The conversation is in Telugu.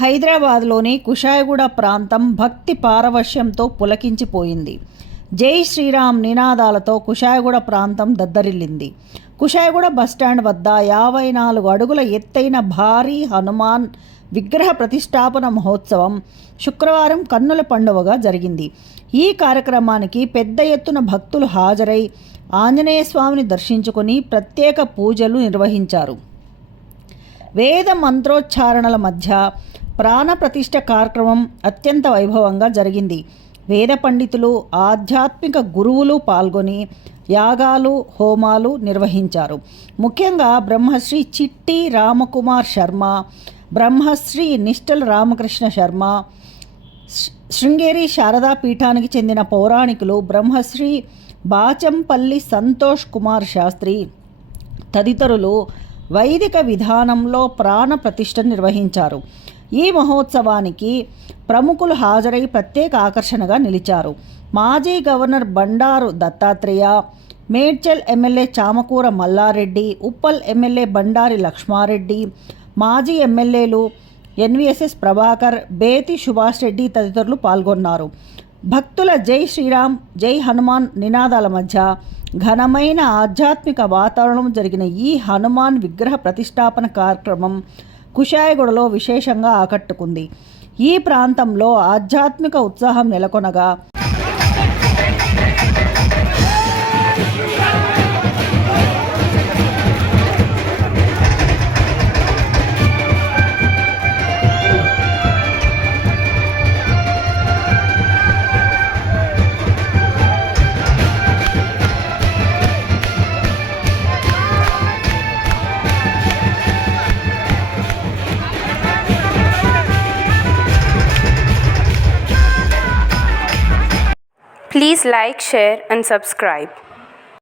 హైదరాబాద్లోని కుషాయిగూడ ప్రాంతం భక్తి పారవశ్యంతో పులకించిపోయింది. జై శ్రీరామ్ నినాదాలతో కుషాయిగూడ ప్రాంతం దద్దరిల్లింది. కుషాయిగూడ బస్టాండ్ వద్ద 54 అడుగుల ఎత్తైన భారీ హనుమాన్ విగ్రహ ప్రతిష్టాపన మహోత్సవం శుక్రవారం కన్నుల పండువగా జరిగింది. ఈ కార్యక్రమానికి పెద్ద ఎత్తున భక్తులు హాజరై ఆంజనేయ స్వామిని దర్శించుకుని ప్రత్యేక పూజలు నిర్వహించారు. వేద మంత్రోచ్చారణల మధ్య ప్రాణ ప్రతిష్ఠ కార్యక్రమం అత్యంత వైభవంగా జరిగింది. వేద పండితులు, ఆధ్యాత్మిక గురువులు పాల్గొని యాగాలు, హోమాలు నిర్వహించారు. ముఖ్యంగా బ్రహ్మశ్రీ చిట్టి రామకుమార్ శర్మ, బ్రహ్మశ్రీ నిష్టల్ రామకృష్ణ శర్మ, శృంగేరి శారదా పీఠానికి చెందిన పౌరాణికులు బ్రహ్మశ్రీ బాచంపల్లి సంతోష్ కుమార్ శాస్త్రి తదితరులు వైదిక విధానంలో ప్రాణ ప్రతిష్ఠ నిర్వహించారు. ఈ మహోత్సవానికి ప్రముఖులు హాజరై ప్రత్యేక ఆకర్షణగా నిలిచారు. మాజీ governor Bandaru Dattatreya, Medchal MLA Chamakura Mallareddy, Uppal MLA Bandari Lakshmareddy, మాజీ ఎమ్మెల్యేలు ఎన్వీఎస్ఎస్ ప్రభాకర్, బేతి సుభాష్ రెడ్డి తదితరులు పాల్గొన్నారు. భక్తుల జై శ్రీరామ్, జై హనుమాన్ నినాదాల మధ్య ఘనమైన ఆధ్యాత్మిక వాతావరణం జరిగిన ఈ హనుమాన్ విగ్రహ ప్రతిష్టాపన కార్యక్రమం కుషాయిగూడలో విశేషంగా ఆకట్టుకుంది. ఈ ప్రాంతంలో ఆధ్యాత్మిక ఉత్సాహం నెలకొనగా Please like, share and subscribe.